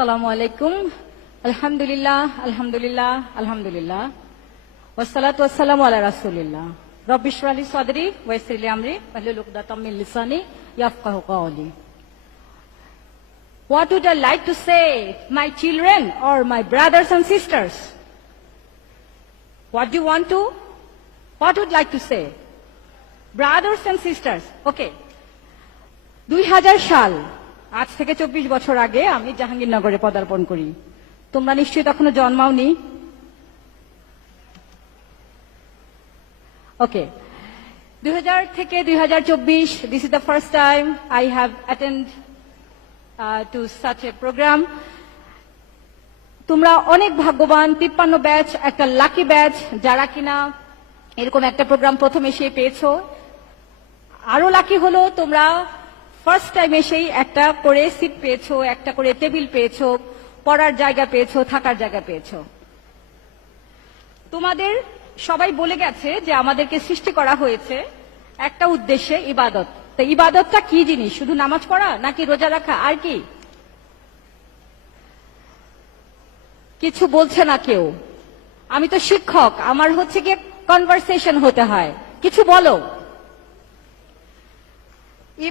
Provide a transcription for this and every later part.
আসসালামু আলাইকুম। আলহামদুলিল্লাহ, আলহামদুলিল্লাহ, আলহামদুলিল্লাহ। ওয়াসসালাতু ওয়াসসালামু আলা রাসূলিল্লাহ। রব্বি ইশরাহ লি সাদরি ওয়া ইয়াসসির লি আমরি ওয়াহলুল উকদাতাম মিন লিসানি ইয়াফকাহু কওলি। What would I like to say, my children or my brothers and sisters? What do you want to? What would you like to say? Brothers and sisters. Okay. 2000 সাল, আজ থেকে 24 বছর আগে আমি জাহাঙ্গীরনগরে পদার্পণ করি। তোমরা নিশ্চয়ই তখনো জন্মাওনি। ওকে, 2000 থেকে 2024, this is the first time I have attend to such a program. তোমরা অনেক ভাগ্যবান, 53 ব্যাচ, একটা লাকি ব্যাচ, যারা কিনা এরকম একটা প্রোগ্রাম প্রথম এসে পেয়েছো। আরো লাকি হলো তোমরা ফার্স্ট টাইম এসেই একটা করে সিট পেয়েছো, একটা করে টেবিল পেয়েছো, পড়ার জায়গা পেয়েছো, থাকার জায়গা পেয়েছো। তোমাদের সবাই বলে গেছে যে আমাদেরকে সৃষ্টি করা হয়েছে একটা উদ্দেশ্যে, ইবাদত। তো ইবাদতটা কি জিনিস? শুধু নামাজ পড়া নাকি রোজা রাখা আর কি? কিছু বলছে না কেউ। আমি তো শিক্ষক, আমার হচ্ছে গিয়ে কনভারসেশন হতে হয়। কিছু বলো।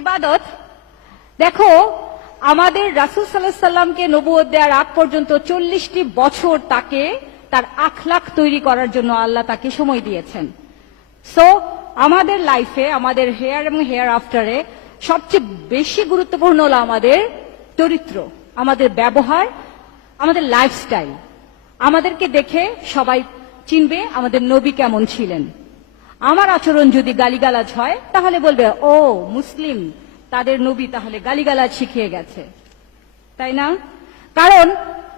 ইবাদত, দেখো আমাদের রাসূল সাল্লাল্লাহু আলাইহি সাল্লামকে নবুয়ত দেওয়ার আগ পর্যন্ত 40টি বছর তাকে তার আখলাক তৈরি করার জন্য আল্লাহ তাকে সময় দিয়েছেন। সো আমাদের লাইফে, আমাদের হেয়ার এবং হেয়ার আফটারে সবচেয়ে বেশি গুরুত্বপূর্ণ হলো আমাদের চরিত্র, আমাদের ব্যবহার, আমাদের লাইফস্টাইল। আমাদেরকে দেখে সবাই চিনবে আমাদের নবী কেমন ছিলেন। আমার আচরণ যদি গালিগালাজ হয় তাহলে বলবে ও মুসলিম, তাদের নবী তাহলে গালিগালাজ শিখিয়ে গেছে, তাই না? কারণ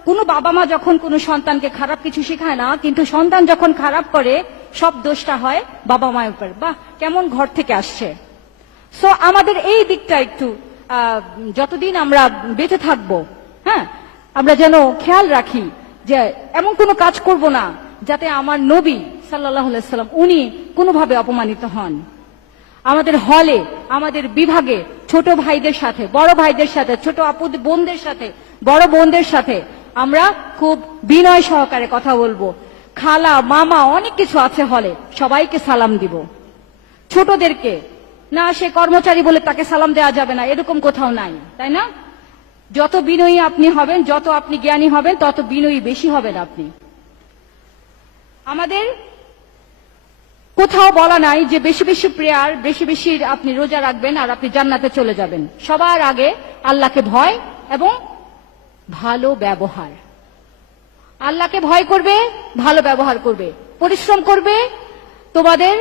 কোনো বাবা মা যখন কোনো সন্তানকে খারাপ কিছু শেখায় না, কিন্তু সন্তান যখন খারাপ করে সব দোষটা হয় বাবা মায়ের উপর। বাহ, কেমন ঘর থেকে আসছে। সো আমাদের এই দিকটা একটু যতদিন আমরা বেঁচে থাকবো, হ্যাঁ, আমরা যেন খেয়াল রাখি যে এমন কোনো কাজ করব না যাতে আমার নবী সাল্লাল্লাহু আলাইহি সাল্লাম উনি কোনোভাবে অপমানিত হন। আমাদের হলে, আমাদের বিভাগে ছোট ভাইদের সাথে, বড় ভাইদের সাথে, ছোট আপু বোনদের সাথে, বড় বোনদের সাথে আমরা খুব বিনয় সহকারে কথা বলবো। খালা, মামা, অনেক কিছু আছে হলে, সবাইকে সালাম দিব। ছোটদেরকে না, সে কর্মচারী বলে তাকে সালাম দেওয়া যাবে না, এরকম কোথাও নাই, তাই না? যত বিনয়ী আপনি হবেন, যত আপনি জ্ঞানী হবেন, তত বিনয়ী বেশি হবেন আপনি। আমাদের কোথাও বলা নাই যে বেশি বেশি প্রেয়ার, বেশি বেশি আপনি রোজা রাখবেন আর আপনি জান্নাতে চলে যাবেন। সবার আগে আল্লাহকে ভয় এবং ভালো ব্যবহার। আল্লাহকে ভয় করবে, ভালো ব্যবহার করবে, পরিশ্রম করবে। তোমাদের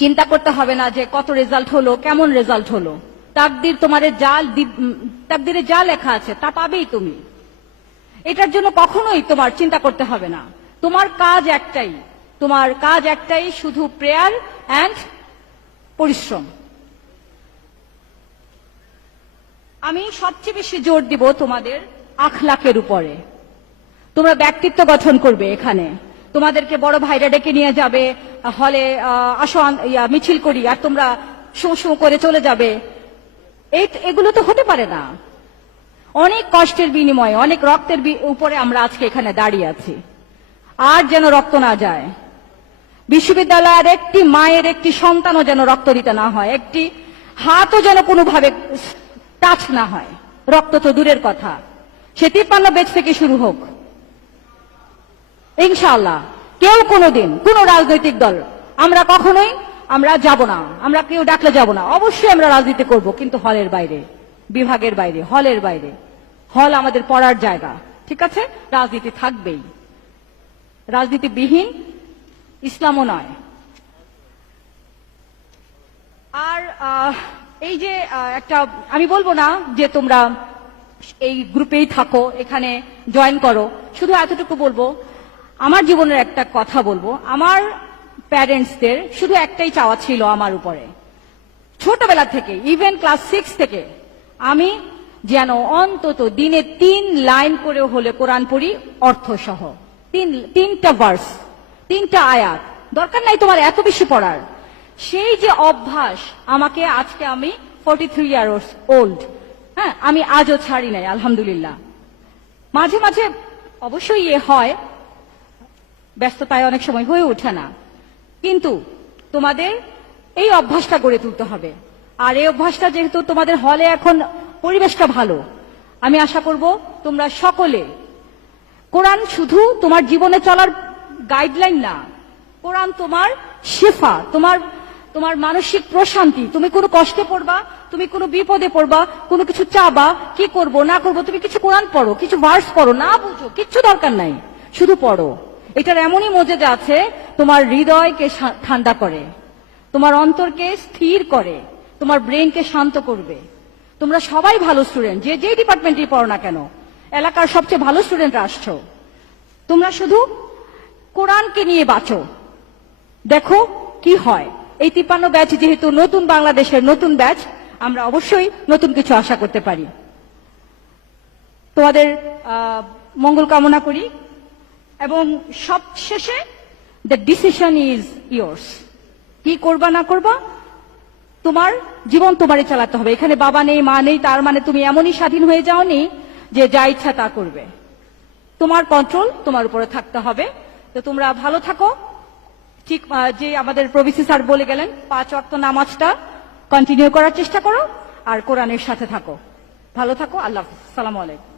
চিন্তা করতে হবে না যে কত রেজাল্ট হলো, কেমন রেজাল্ট হলো। তাকদির তোমাদের তাকদিরে যা লেখা আছে তা পাবেই তুমি। এটার জন্য কখনোই তোমার চিন্তা করতে হবে না। তোমার কাজ একটাই, তোমার কাজ একটাই, শুধু প্রেয়ার অ্যান্ড পরিশ্রম। আমি সবচেয়ে বেশি জোর দিব তোমাদের আখলাকের উপরে। তোমরা ব্যক্তিত্ব গঠন করবে। এখানে তোমাদেরকে বড় ভাইরা ডেকে নিয়ে যাবে হলে, আসো মিছিল করি, আর তোমরা শো শো করে চলে যাবে। এগুলো তো হতে পারে না। অনেক কষ্টের বিনিময়ে, অনেক রক্তের উপরে আমরা আজকে এখানে দাঁড়িয়ে আছি। আর যেন রক্ত না যায়। বিশ্ববিদ্যালয়ের একটি মায়ের একটি সন্তানও যেন রক্ত দিতে না হয়, একটি হাতও যেন কোনোভাবে টাচ না হয়। রক্ত তো দূরের কথা, সে 53 ব্যাচ থেকে শুরু হোক ইনশাআল্লাহ। কেউ কোনোদিন কোন রাজনৈতিক দল আমরা কখনোই আমরা যাব না, আমরা কেউ ডাকলে যাব না। অবশ্যই আমরা রাজনীতি করব, কিন্তু হলের বাইরে, বিভাগের বাইরে, হলের বাইরে। হল আমাদের পড়ার জায়গা, ঠিক আছে? রাজনীতি থাকবেই, রাজনীতিবিহীন ইসলামও নয়। আর এই যে একটা, আমি বলবো না যে তোমরা এই গ্রুপেই থাকো, এখানে জয়েন করো, শুধু এতটুকু বলবো, আমার জীবনের একটা কথা বলবো। আমার প্যারেন্টসদের শুধু একটাই চাওয়া ছিল আমার উপরে, ছোটবেলা থেকে, ইভেন ক্লাস 6 থেকে, আমি যেন অন্তত দিনে 3 লাইন করে হলে কোরআন পড়ি, অর্থ সহ। 3টা ভার্স, 3টা আয়াত। দরকার নাই তোমার এত বেশি পড়ার। সেই যে অভ্যাস আমাকে, আজকে আমি 43 ইয়ার্স ওল্ড, হ্যাঁ, আমি আজও ছাড়ি নাই, আলহামদুলিল্লাহ। মাঝে মাঝে অবশ্যই হয়, ব্যস্ততায় অনেক সময় হয়ে ওঠে না, কিন্তু তোমাদের এই অভ্যাসটা গড়ে তুলতে হবে। আর এই অভ্যাসটা যেহেতু তোমাদের হলে এখন পরিবেশটা ভালো, আমি আশা করব তোমরা সকলে, কোরআন শুধু তোমার জীবনে চলার গাইডলাইন না, কোরআন তোমার শেফা, তোমার তোমার মানসিক প্রশান্তি। তুমি কোনো কষ্টে পড়বা, তুমি কোনো বিপদে পড়বা, কোনো কিছু চাবা, কি করব না করব, তুমি কিছু কোরআন পড়ো, কিছু ভার্স পড়ো, না বুঝো কিচ্ছু দরকার নাই, শুধু পড়ো। এটার এমনই মজেজা আছে, তোমার হৃদয়কে ঠান্ডা করে, তোমার অন্তরকে স্থির করে, তোমার ব্রেনকে শান্ত করবে। তোমরা সবাই ভালো স্টুডেন্ট, যে যে ডিপার্টমেন্টই পড়ো না কেন, এলাকার সবচেয়ে ভালো স্টুডেন্টরা আসছো। তোমরা শুধু কোরআনকে নিয়ে বাঁচো, দেখো কি হয়। এই 53 ব্যাচ যেহেতু নতুন বাংলাদেশের নতুন ব্যাচ, আমরা অবশ্যই নতুন কিছু আশা করতে পারি। তোমাদের মঙ্গল কামনা করি, এবং সবশেষে দ্য ডিসিশন ইজ ইয়োর্স। কি করবা না করবা, তোমার জীবন তোমারই চালাতে হবে। এখানে বাবা নেই, মা নেই, তার মানে তুমি এমনই স্বাধীন হয়ে যাওনি যে যা ইচ্ছা তা করবে। তোমার কন্ট্রোল তোমার উপরে থাকতে হবে। তো তোমরা ভালো থাকো, ঠিক যে আমাদের প্রভিসি স্যার বলে গেলেন, 5 ওয়াক্ত নামাজটা কন্টিনিউ করার চেষ্টা করো, আর কোরআনের সাথে থাকো। ভালো থাকো, আল্লাহ হাফেজ, সালামু আলাইকুম।